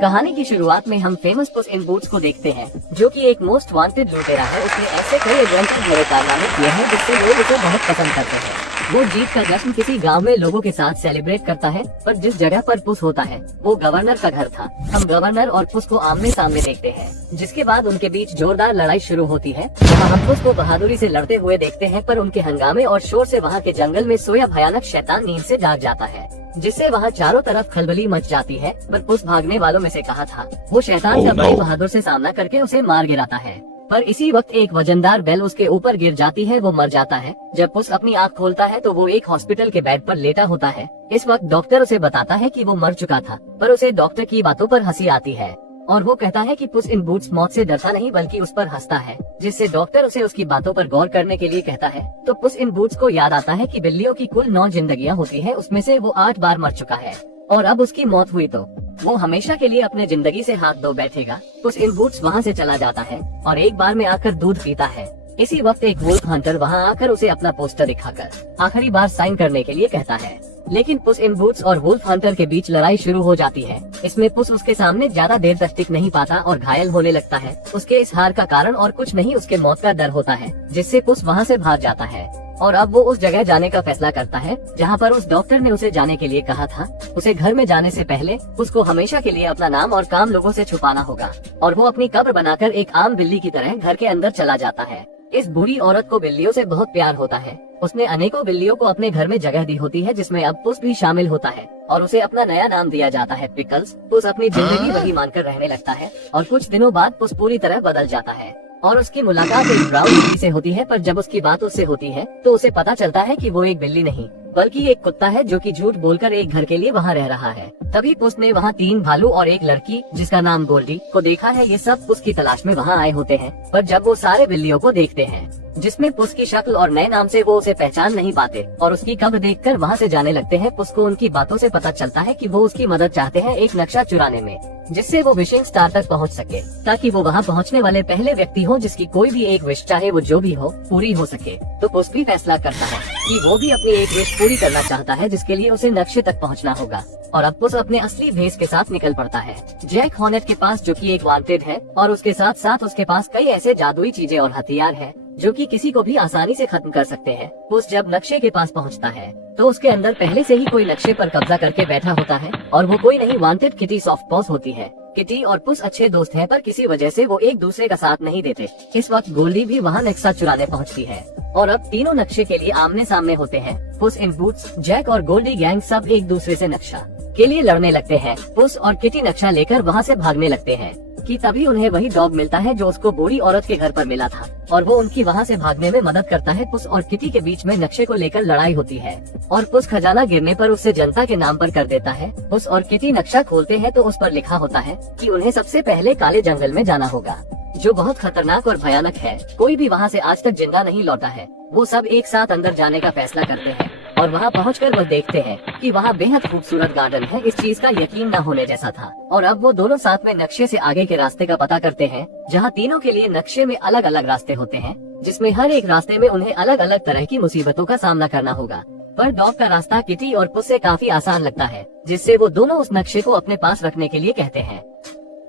कहानी की शुरुआत में हम फेमस पुस इन बूट्स को देखते हैं, जो कि एक मोस्ट वांटेड लुटेरा है। उसने ऐसे कई एडवेंचर भरे कारनामे किए हैं जिससे लोग उसे बहुत पसंद करते हैं। वो जीत का जश्न किसी गांव में लोगों के साथ सेलिब्रेट करता है, पर जिस जगह पर पुस होता है वो गवर्नर का घर था। हम गवर्नर और पुस को आमने सामने देखते हैं, जिसके बाद उनके बीच जोरदार लड़ाई शुरू होती है। जहाँ हम पुस को बहादुरी से लड़ते हुए देखते हैं, पर उनके हंगामे और शोर से वहाँ के जंगल में सोया भयानक शैतान नींद से जाग जाता है, जिससे वहाँ चारों तरफ खलबली मच जाती है। पर पुस भागने वालों में से कहा था, वो शैतान का बड़ी बहादुर से सामना करके उसे मार गिराता है। पर इसी वक्त एक वजनदार बेल उसके ऊपर गिर जाती है, वो मर जाता है। जब पुस अपनी आँख खोलता है तो वो एक हॉस्पिटल के बेड पर लेटा होता है। इस वक्त डॉक्टर उसे बताता है कि वो मर चुका था, पर उसे डॉक्टर की बातों पर हंसी आती है और वो कहता है कि पुस इन बूट्स मौत से डरता नहीं बल्कि उस पर हंसता है, जिससे डॉक्टर उसे उसकी बातों पर गौर करने के लिए कहता है। तो पुस इन बूट्स को याद आता है कि बिल्लियों की कुल 9 जिंदगियां होती है, उसमें से वो 8 बार मर चुका है और अब उसकी मौत हुई तो वो हमेशा के लिए अपने जिंदगी से हाथ धो बैठेगा। पुस इन बूट्स वहाँ से चला जाता है और एक बार में आकर दूध पीता है। इसी वक्त एक वुल्फ हंटर वहाँ आकर उसे अपना पोस्टर दिखाकर आखिरी बार साइन करने के लिए कहता है, लेकिन पुस इन बूट्स और वुल्फ हंटर के बीच लड़ाई शुरू हो जाती है। इसमें पुस उसके सामने ज्यादा देर तक टिक नहीं पाता और घायल होने लगता है। उसके इस हार का कारण और कुछ नहीं, उसके मौत का डर होता है, जिससे पुस वहाँ से भाग जाता है और अब वो उस जगह जाने का फैसला करता है जहाँ पर उस डॉक्टर ने उसे जाने के लिए कहा था। उसे घर में जाने से पहले उसको हमेशा के लिए अपना नाम और काम लोगों से छुपाना होगा और वो अपनी कब्र बनाकर एक आम बिल्ली की तरह घर के अंदर चला जाता है। इस बूढ़ी औरत को बिल्लियों से बहुत प्यार होता है। उसने अनेकों बिल्लियों को अपने घर में जगह दी होती है, जिसमें अब पुस भी शामिल होता है और उसे अपना नया नाम दिया जाता है, पिकल्स। पुस अपनी जिंदगी वही मानकर रहने लगता है और कुछ दिनों बाद पुस पूरी तरह बदल जाता है और उसकी मुलाकात एक ब्राउन बिल्ली से होती है। पर जब उसकी बात उससे होती है तो उसे पता चलता है कि वो एक बिल्ली नहीं बल्कि एक कुत्ता है, जो कि झूठ बोलकर एक घर के लिए वहाँ रह रहा है। तभी पुस ने वहाँ 3 भालू और एक लड़की जिसका नाम गोल्डी को देखा है। ये सब पुस की तलाश में वहाँ आए होते हैं, पर जब वो सारे बिल्लियों को देखते हैं जिसमें पुस की शक्ल और नए नाम से वो उसे पहचान नहीं पाते और उसकी कब्र देखकर वहाँ से जाने लगते हैं। पुस को उनकी बातों से पता चलता है कि वो उसकी मदद चाहते हैं एक नक्शा चुराने में, जिससे वो विशिंग स्टार तक पहुँच सके, ताकि वो वहाँ पहुँचने वाले पहले व्यक्ति हो जिसकी कोई भी एक विश, चाहे वो जो भी हो, पूरी हो सके। तो पुस भी फैसला करता है कि वो भी अपनी एक विश पूरी करना चाहता है, जिसके लिए उसे नक्शे तक पहुँचना होगा। और अब पुस अपने असली भेष के साथ निकल पड़ता है जैक हॉर्नेट के पास, जो कि एक वांटेड है, और उसके साथ साथ उसके पास कई ऐसे जादुई चीजें और हथियार है जो कि किसी को भी आसानी से खत्म कर सकते हैं। पुस जब नक्शे के पास पहुंचता है तो उसके अंदर पहले से ही कोई नक्शे पर कब्जा करके बैठा होता है और वो कोई नहीं, वांटेड किटी सॉफ्ट पॉस होती है। किटी और पुस अच्छे दोस्त हैं, पर किसी वजह से वो एक दूसरे का साथ नहीं देते। इस वक्त गोल्डी भी वहाँ नक्शा चुराने पहुँचती है और अब तीनों नक्शे के लिए आमने सामने होते हैं। पुस इन बूट्स, जैक और गोल्डी गैंग सब एक दूसरे से नक्शा के लिए लड़ने लगते हैं। पुस और किटी नक्शा लेकर वहाँ से भागने लगते हैं कि तभी उन्हें वही डॉग मिलता है जो उसको बूढ़ी औरत के घर पर मिला था और वो उनकी वहाँ से भागने में मदद करता है। पुस और किटी के बीच में नक्शे को लेकर लड़ाई होती है और पुस खजाना गिरने पर उससे जनता के नाम पर कर देता है। पुस और किटी नक्शा खोलते हैं तो उस पर लिखा होता है कि उन्हें सबसे पहले काले जंगल में जाना होगा, जो बहुत खतरनाक और भयानक है। कोई भी वहाँ से आज तक जिंदा नहीं लौटा है। वो सब एक साथ अंदर जाने का फैसला करते हैं और वहाँ पहुंचकर वो देखते हैं कि वहाँ बेहद खूबसूरत गार्डन है। इस चीज का यकीन न होने जैसा था। और अब वो दोनों साथ में नक्शे से आगे के रास्ते का पता करते हैं, जहाँ तीनों के लिए नक्शे में अलग अलग रास्ते होते हैं, जिसमें हर एक रास्ते में उन्हें अलग अलग तरह की मुसीबतों का सामना करना होगा। पर डॉग का रास्ता किटी और पुस से काफी आसान लगता है, जिससे वो दोनों उस नक्शे को अपने पास रखने के लिए कहते हैं।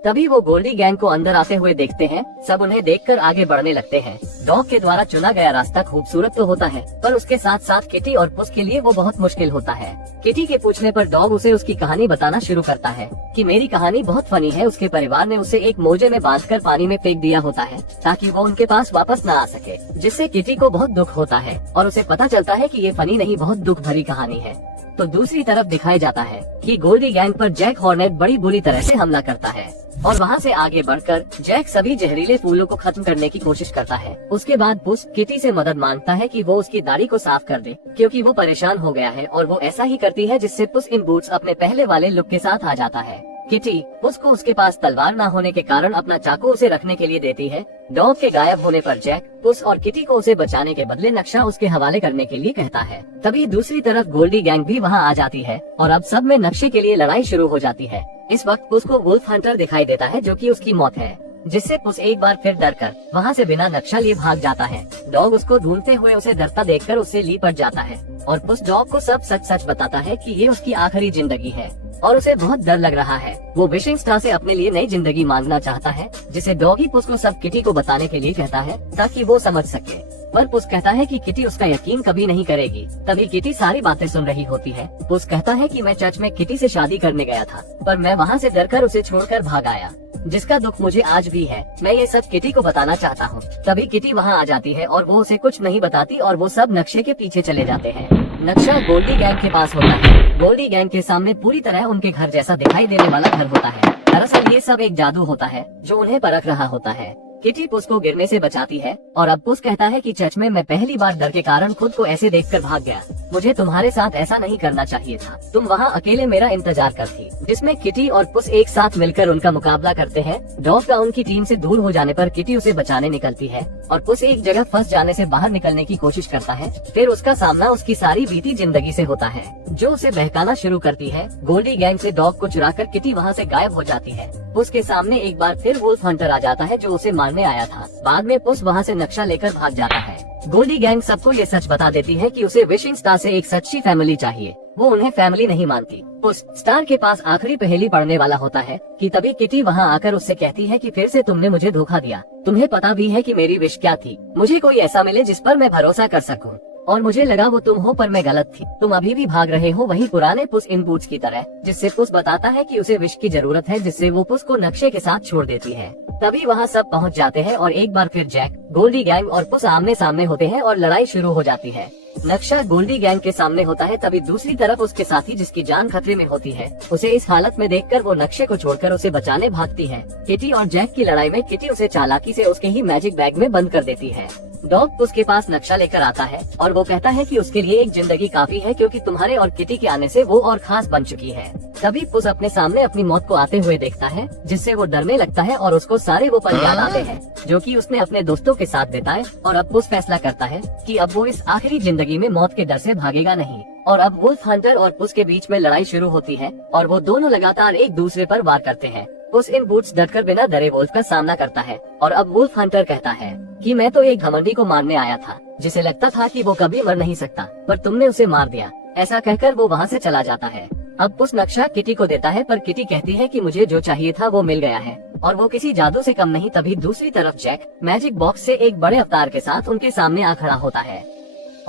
तभी वो गोल्डी गैंग को अंदर आते हुए देखते हैं। सब उन्हें देखकर आगे बढ़ने लगते हैं। डॉग के द्वारा चुना गया रास्ता खूबसूरत तो होता है, पर उसके साथ साथ किटी और पुस के लिए वो बहुत मुश्किल होता है। किटी के पूछने पर डॉग उसे उसकी कहानी बताना शुरू करता है कि मेरी कहानी बहुत फनी है। उसके परिवार ने उसे एक मोजे में बांधकर पानी में फेंक दिया होता है ताकि वो उनके पास वापस न आ सके, जिससे किटी को बहुत दुख होता है और उसे पता चलता है कि ये फनी नहीं, बहुत दुख भरी कहानी है। तो दूसरी तरफ दिखाया जाता है कि गोल्डी गैंग पर जैक हॉर्नेट बड़ी बुरी तरह से हमला करता है और वहाँ से आगे बढ़कर जैक सभी जहरीले फूलों को खत्म करने की कोशिश करता है। उसके बाद पुस किटी से मदद मांगता है कि वो उसकी दाढ़ी को साफ कर दे, क्योंकि वो परेशान हो गया है और वो ऐसा ही करती है, जिससे पुस इन बूट्स अपने पहले वाले लुक के साथ आ जाता है। किटी पुस को उसके पास तलवार न होने के कारण अपना चाकू उसे रखने के लिए देती है। डॉग के गायब होने पर जैक पुस और किटी को उसे बचाने के बदले नक्शा उसके हवाले करने के लिए कहता है। तभी दूसरी तरफ गोल्डी गैंग भी वहाँ आ जाती है और अब सब में नक्शे के लिए लड़ाई शुरू हो जाती है। इस वक्त पुस को वुल्फ हंटर दिखाई देता है, जो कि उसकी मौत है, जिससे पुस एक बार फिर डरकर वहाँ से बिना नक्शा लिए भाग जाता है। डॉग उसको ढूंढते हुए उसे डरता देखकर उससे लिपट जाता है और पुस डॉग को सब सच सच बताता है कि ये उसकी आखिरी जिंदगी है। और उसे बहुत डर लग रहा है। वो विशिंग स्टार से अपने लिए नई जिंदगी मांगना चाहता है, जिसे डॉगी पुस को सब किटी को बताने के लिए कहता है ताकि वो समझ सके। पर पुस कहता है कि किटी उसका यकीन कभी नहीं करेगी। तभी किटी सारी बातें सुन रही होती है। पुस कहता है कि मैं चर्च में किटी से शादी करने गया था, पर मैं वहाँ से डरकर उसे छोड़कर भाग आया, जिसका दुख मुझे आज भी है। मैं ये सब किटी को बताना चाहता हूँ। तभी किटी वहाँ आ जाती है और वो उसे कुछ नहीं बताती और वो सब नक्शे के पीछे चले जाते हैं। नक्शा गोल्डी गैंग के पास होता है। गोल्डी गैंग के सामने पूरी तरह उनके घर जैसा दिखाई देने वाला घर होता है। दरअसल ये सब एक जादू होता है जो उन्हें परख रहा होता है। किटी पुस को गिरने से बचाती है और अब पुस कहता है कि चर्च में मैं पहली बार डर के कारण खुद को ऐसे देखकर भाग गया। मुझे तुम्हारे साथ ऐसा नहीं करना चाहिए था। तुम वहाँ अकेले मेरा इंतजार करती। जिसमें किटी और पुस एक साथ मिलकर उनका मुकाबला करते हैं। डॉग का उनकी टीम से दूर हो जाने पर किटी उसे बचाने निकलती है और पुस एक जगह फंस जाने से बाहर निकलने की कोशिश करता है। फिर उसका सामना उसकी सारी बीती जिंदगी से होता है, जो उसे बहकाना शुरू करती है। गोल्डी गैंग से डॉग को चुराकर किटी वहाँ से गायब हो जाती है। पुस के सामने एक बार फिर वुल्फ हंटर आ जाता है जो उसे मारने आया था। बाद में पुस वहाँ से नक्शा लेकर भाग जाता है। गोल्डी गैंग सबको ये सच बता देती है कि उसे विशिंग स्टार से एक सच्ची फैमिली चाहिए। वो उन्हें फैमिली नहीं मानती। पुस स्टार के पास आखिरी पहेली पढ़ने वाला होता है कि तभी किटी वहाँ आकर उससे कहती है कि फिर से तुमने मुझे धोखा दिया। तुम्हें पता भी है कि मेरी विश क्या थी। मुझे कोई ऐसा मिले जिस पर मैं भरोसा कर सकूं। और मुझे लगा वो तुम हो, पर मैं गलत थी। तुम अभी भी भाग रहे हो वही पुराने पुस इन बूट्स की तरह। जिससे पुस बताता है कि उसे विश की जरूरत है, जिससे वो पुस को नक्शे के साथ छोड़ देती है। तभी वहाँ सब पहुँच जाते हैं और एक बार फिर जैक, गोल्डी गैंग और पुस आमने सामने होते हैं और लड़ाई शुरू हो जाती है। नक्शा गोल्डी गैंग के सामने होता है। तभी दूसरी तरफ उसके साथी, जिसकी जान खतरे में होती है, उसे इस हालत में देखकर वो नक्शे को छोड़कर उसे बचाने भागती है। किटी और जैक की लड़ाई में किटी उसे चालाकी से उसके ही मैजिक बैग में बंद कर देती है। डॉग उसके पास नक्शा लेकर आता है और वो कहता है कि उसके लिए एक जिंदगी काफी है, क्योंकि तुम्हारे और किटी के आने से वो और खास बन चुकी है। तभी पुस अपने सामने अपनी मौत को आते हुए देखता है, जिससे वो डरने लगता है और उसको सारे वो पल याद आते हैं जो कि उसने अपने दोस्तों के साथ बिताए। और अब पुस फैसला करता है कि अब वो इस आखिरी जिंदगी में मौत के डर से भागेगा नहीं। और अब वुल्फ हंटर और पुस के बीच में लड़ाई शुरू होती है और वो दोनों लगातार एक दूसरे पर वार करते हैं। पुस इन बूट्स डरकर बिना डरे वुल्फ का सामना करता है और अब वुल्फ हंटर कहता है कि मैं तो एक घमंडी को मारने आया था, जिसे लगता था कि वो कभी मर नहीं सकता, पर तुमने उसे मार दिया। ऐसा कहकर वो वहाँ से चला जाता है। अब पुस नक्शा किटी को देता है, पर किटी कहती है कि मुझे जो चाहिए था वो मिल गया है और वो किसी जादू से कम नहीं। तभी दूसरी तरफ जैक मैजिक बॉक्स से एक बड़े अवतार के साथ उनके सामने आ खड़ा होता है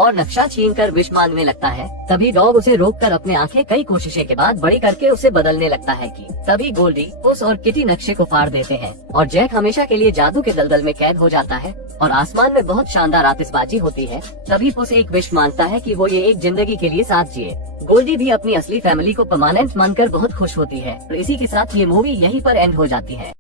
और नक्शा छीनकर विश मांगने लगता है। तभी डॉग उसे रोककर अपने आंखें कई कोशिशें के बाद बड़ी करके उसे बदलने लगता है कि तभी गोल्डी, पुस और किटी नक्शे को फाड़ देते हैं और जैक हमेशा के लिए जादू के दलदल में कैद हो जाता है और आसमान में बहुत शानदार आतिशबाजी होती है। तभी पुस एक विश मांगता है कि वो ये एक जिंदगी के लिए साथ जिए। गोल्डी भी अपनी असली फैमिली को परमानेंट मानकर बहुत खुश होती है। तो इसी के साथ ये मूवी यहीं पर एंड हो जाती है।